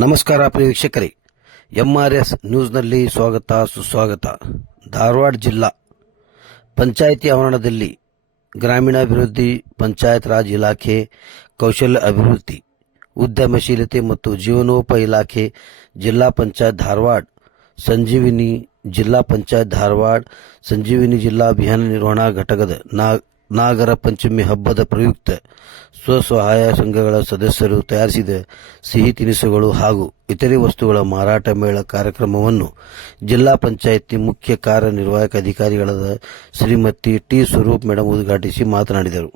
ನಮಸ್ಕಾರ ಪ್ರಿಯ ವೀಕ್ಷಕರೇ, ಎಂಆರ್ಎಸ್ ನ್ಯೂಸ್ನಲ್ಲಿ ಸ್ವಾಗತ ಸುಸ್ವಾಗತ. ಧಾರವಾಡ ಜಿಲ್ಲಾ ಪಂಚಾಯಿತಿ ಆವರಣದಲ್ಲಿ ಗ್ರಾಮೀಣಾಭಿವೃದ್ಧಿ, ಪಂಚಾಯತ್ ರಾಜ್ ಇಲಾಖೆ, ಕೌಶಲ್ಯ ಅಭಿವೃದ್ಧಿ, ಉದ್ಯಮಶೀಲತೆ ಮತ್ತು ಜೀವನೋಪಾಯ ಇಲಾಖೆ, ಜಿಲ್ಲಾ ಪಂಚಾಯತ್ ಧಾರವಾಡ, ಸಂಜೀವಿನಿ ಜಿಲ್ಲಾ ಪಂಚಾಯತ್ ಧಾರವಾಡ, ಸಂಜೀವಿನಿ ಜಿಲ್ಲಾ ಅಭಿಯಾನ ನಿರ್ವಹಣಾ ಘಟಕದ ನಾಗರ ಪಂಚಮಿ ಹಬ್ಬದ ಪ್ರಯುಕ್ತ ಸ್ವಸಹಾಯ ಸಂಘಗಳ ಸದಸ್ಯರು ತಯಾರಿಸಿದ ಸಿಹಿ ತಿನಿಸುಗಳು ಹಾಗೂ ಇತರೆ ವಸ್ತುಗಳ ಮಾರಾಟ ಮೇಳ ಕಾರ್ಯಕ್ರಮವನ್ನು ಜಿಲ್ಲಾ ಪಂಚಾಯಿತಿ ಮುಖ್ಯ ಕಾರ್ಯನಿರ್ವಾಹಕ ಅಧಿಕಾರಿಗಳಾದ ಶ್ರೀಮತಿ ಟಿ ಸ್ವರೂಪ್ ಮೇಡಂ ಉದ್ಘಾಟಿಸಿ ಮಾತನಾಡಿದರು.